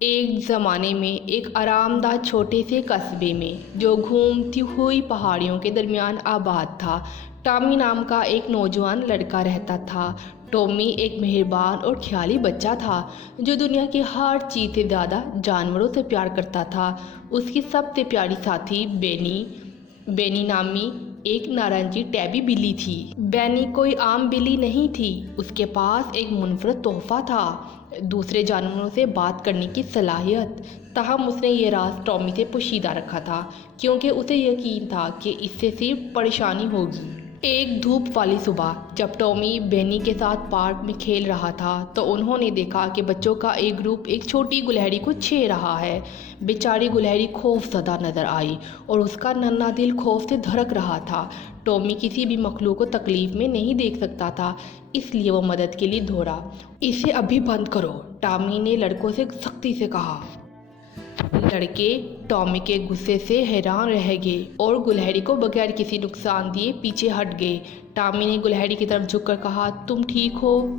ایک زمانے میں ایک آرام دہ چھوٹے سے قصبے میں جو گھومتی ہوئی پہاڑیوں کے درمیان آباد تھا، ٹامی نام کا ایک نوجوان لڑکا رہتا تھا۔ ٹامی ایک مہربان اور خیالی بچہ تھا جو دنیا کی ہر چیز سے زیادہ جانوروں سے پیار کرتا تھا۔ اس کی سب سے پیاری ساتھی بینی نامی ایک نارنجی ٹیبی بلی تھی۔ بینی کوئی عام بلی نہیں تھی، اس کے پاس ایک منفرد تحفہ تھا، دوسرے جانوروں سے بات کرنے کی صلاحیت۔ تاہم اس نے یہ راز ٹامی سے پوشیدہ رکھا تھا کیونکہ اسے یقین تھا کہ اس سے صرف پریشانی ہوگی۔ ایک دھوپ والی صبح جب ٹامی بینی کے ساتھ پارک میں کھیل رہا تھا تو انہوں نے دیکھا کہ بچوں کا ایک گروپ ایک چھوٹی گلہری کو چھین رہا ہے۔ بیچاری گلہری خوف زدہ نظر آئی اور اس کا ننھا دل خوف سے دھڑک رہا تھا۔ ٹامی کسی بھی مخلوق کو تکلیف میں نہیں دیکھ سکتا تھا، اس لیے وہ مدد کے لیے دوڑا۔ اسے ابھی بند کرو، ٹامی نے لڑکوں سے سختی سے کہا۔ لڑکے ٹامی کے غصے سے حیران رہ گئے اور گلہری کو بغیر کسی نقصان دیے پیچھے ہٹ گئے۔ ٹامی نے گلہری کی طرف جھک کر کہا، تم ٹھیک ہو؟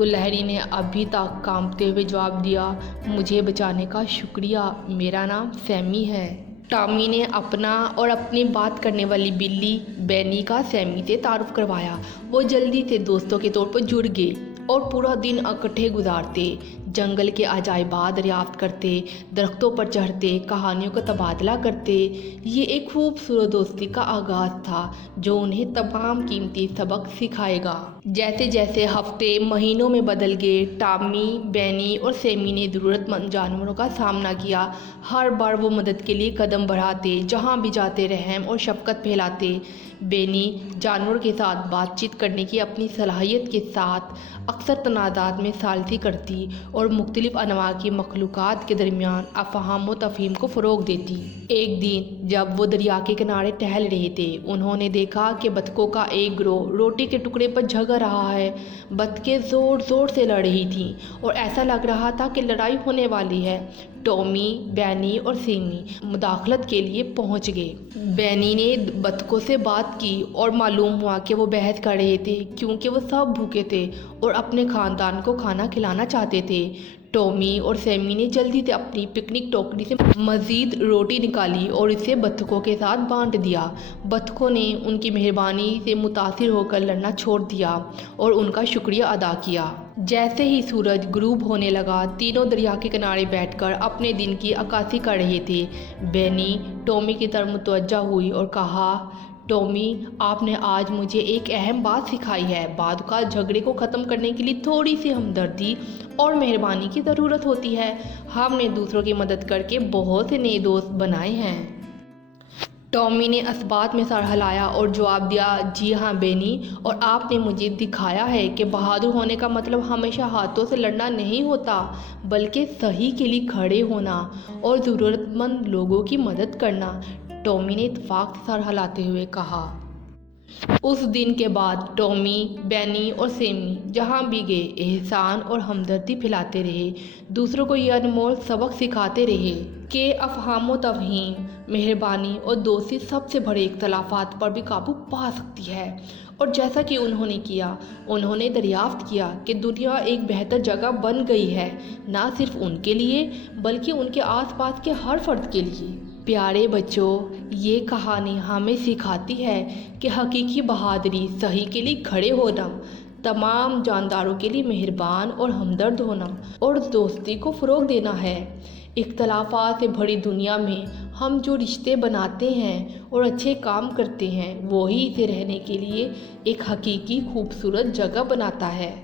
گلہری نے ابھی تک کانپتے ہوئے جواب دیا، مجھے بچانے کا شکریہ، میرا نام سیمی ہے۔ ٹامی نے اپنا اور اپنی بات کرنے والی بلی بینی کا سیمی سے تعارف کروایا۔ وہ جلدی سے دوستوں کے طور پر جڑ گئے اور پورا دن اکٹھے گزارتے، جنگل کے عجائبات دریافت کرتے، درختوں پر چڑھتے، کہانیوں کا تبادلہ کرتے۔ یہ ایک خوبصورت دوستی کا آغاز تھا جو انہیں تمام قیمتی سبق سکھائے گا۔ جیسے جیسے ہفتے مہینوں میں بدل گئے، ٹامی، بینی اور سیمی نے ضرورت مند جانوروں کا سامنا کیا۔ ہر بار وہ مدد کے لیے قدم بڑھاتے، جہاں بھی جاتے رحم اور شفقت پھیلاتے۔ بینی جانور کے ساتھ بات چیت کرنے کی اپنی صلاحیت کے ساتھ اکثر تنازعات میں ثالثی کرتی اور مختلف انواع کی مخلوقات کے درمیان افہام و تفہیم کو فروغ دیتی۔ ایک دن جب وہ دریا کے کنارے ٹہل رہے تھے، انہوں نے دیکھا کہ بطخوں کا ایک گروہ روٹی کے ٹکڑے پر جھگڑ رہا ہے۔ بطخیں زور زور سے لڑ رہی تھیں اور ایسا لگ رہا تھا کہ لڑائی ہونے والی ہے۔ ٹامی، بینی اور سیمی مداخلت کے لیے پہنچ گئے۔ بینی نے بطخوں سے بات کی اور معلوم ہوا کہ وہ بحث کر رہے تھے کیونکہ وہ سب بھوکے تھے اور اپنے خاندان کو کھانا کھلانا چاہتے تھے۔ ٹامی اور سیمی نے جلدی سے اپنی پکنک ٹوکری سے مزید روٹی نکالی اور اسے بطخوں کے ساتھ بانٹ دیا۔ بطخوں نے ان کی مہربانی سے متاثر ہو کر لڑنا چھوڑ دیا اور ان کا شکریہ ادا کیا۔ جیسے ہی سورج غروب ہونے لگا، تینوں دریا کے کنارے بیٹھ کر اپنے دن کی عکاسی کر رہے تھے۔ بینی ٹامی کی طرف متوجہ ہوئی اور کہا، ٹامی، آپ نے آج مجھے ایک اہم بات سکھائی ہے۔ بعض اوقات جھگڑے کو ختم کرنے کے لیے تھوڑی سی ہمدردی اور مہربانی کی ضرورت ہوتی ہے۔ ہم نے دوسروں کی مدد کر کے بہت سے نئے دوست بنائے ہیں۔ ٹامی نے اثبات میں سر ہلایا اور جواب دیا، جی ہاں بینی، اور آپ نے مجھے دکھایا ہے کہ بہادر ہونے کا مطلب ہمیشہ ہاتھوں سے لڑنا نہیں ہوتا، بلکہ صحیح کے لیے کھڑے ہونا اور ضرورت مند لوگوں کی مدد کرنا۔ ٹامی نے اتفاق سے سر ہلاتے ہوئے کہا۔ اس دن کے بعد ٹامی، بینی اور سیمی جہاں بھی گئے احسان اور ہمدردی پھیلاتے رہے، دوسروں کو یہ انمول سبق سکھاتے رہے کہ افہام و تفہیم، مہربانی اور دوستی سب سے بڑے اختلافات پر بھی قابو پا سکتی ہے۔ اور جیسا کہ انہوں نے کیا، انہوں نے دریافت کیا کہ دنیا ایک بہتر جگہ بن گئی ہے، نہ صرف ان کے لیے بلکہ ان کے آس پاس کے ہر فرد کے لیے۔ پیارے بچوں، یہ کہانی ہمیں سکھاتی ہے کہ حقیقی بہادری صحیح کے لیے کھڑے ہونا، تمام جانداروں کے لیے مہربان اور ہمدرد ہونا اور دوستی کو فروغ دینا ہے۔ اختلافات سے بھری دنیا میں ہم جو رشتے بناتے ہیں اور اچھے کام کرتے ہیں، وہی اسے رہنے کے لیے ایک حقیقی خوبصورت جگہ بناتا ہے۔